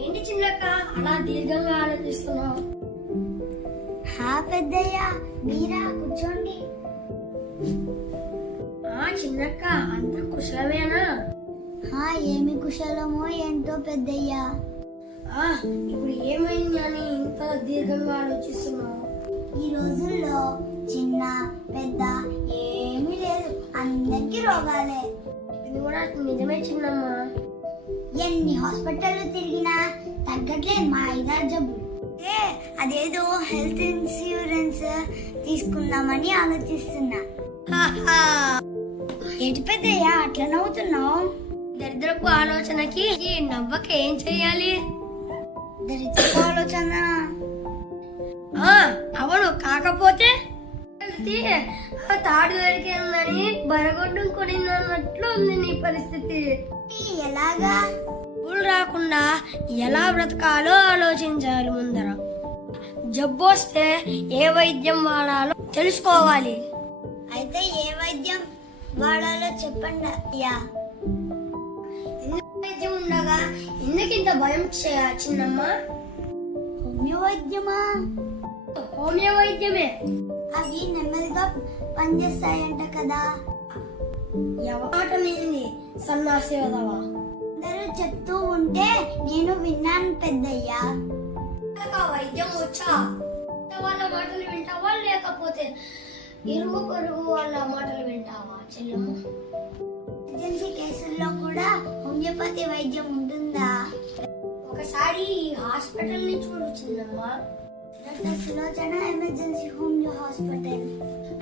ఏంటి చిన్నక్క? అలా దీర్ఘంగా ఆలోచిస్తున్నావు? హా పెద్దయ్య మీరా కూర్చోండి. ఆ చిన్నక్క అంత కుశలమేనా? హా ఏమి కుశలమో ఏంటో పెద్దయ్య. ఆ ఇప్పుడు ఏమైంది అని ఇంత దీర్ఘంగా ఆలోచిస్తున్నావు? ఈ రోజుల్లో చిన్న పెద్ద ఏమీ లేదు. అందరికీ రోగాలే. ఇది కూడా నిజమే చిన్నమ్మ. ఎన్ని హాస్పిటల్లో తిరిగినా తగ్గట్లేదు మా ఐదారు జబ్బులు. ఏ అదేదో హెల్త్ ఇన్సూరెన్స్ తీసుకుందామని ఆలోచిస్తున్నా. ఏంటి పెద్దయ్య అట్లా నవ్వుతున్నావు? దరిద్రపు ఆలోచనకి ఈ నవ్వక ఏం చెయ్యాలి? దరిద్రపు ఆలోచన. అవును కాకపోతే ఆ తాడు దొరికిందని బరగొడ్డం కొనినట్లు ఉంది నీ పరిస్థితి. ఎలాగా? ఊళ్ళు రాకుండా ఎలా బ్రతకాలో ఆలోచించాలి ముందర. జబ్బు వస్తే ఏ వైద్యం వాడాలో తెలుసుకోవాలి. అయితే ఏ వైద్యం వాడాలో చెప్పండి అయ్యా ఎందుకు వైద్యం ఉండగా? ఎందుకింత భయం చిన్నమ్మ? హోమియో వైద్యమా హోమియో వైద్యమే అవి నెమ్మదిగా పనిచేస్తాయంట కదా. నింది సన్నాసి వదవా అందరూ చెప్తూ ఉంటే నేను విన్నాను పెద్దయ్యా. వైద్యం వచ్చా? వాళ్ళ మాటలు వింటావా లేకపోతే ఇరుగు పొరుగు వాళ్ళ మాటలు వింటావా చెల్లమ్మ? ఎమర్జెన్సీ కేసుల్లో కూడా హోమియోపతి వైద్యం ఉంటుందా? ఒకసారి ఈ హాస్పిటల్ని చూడు చిన్నమ్మ. Doctor Sulochana emergency homeo hospital.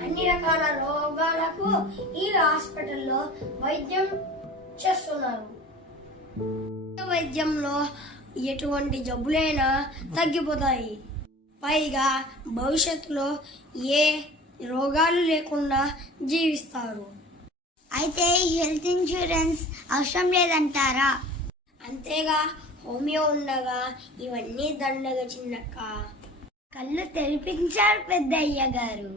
అన్ని రకాల రోగాలకు ఈ హాస్పిటల్లో వైద్యం చేస్తున్నారు. వైద్యంలో ఎటువంటి జబ్బులైనా తగ్గిపోతాయి. పైగా భవిష్యత్తులో ఏ రోగాలు లేకుండా జీవిస్తారు. అయితే హెల్త్ ఇన్సూరెన్స్ అవసరం లేదంటారా? అంతేగా హోమియో ఉండగా ఇవన్నీ దండగ చిన్నక్క. కళ్ళు తెరిపించారు పెద్దయ్య గారు.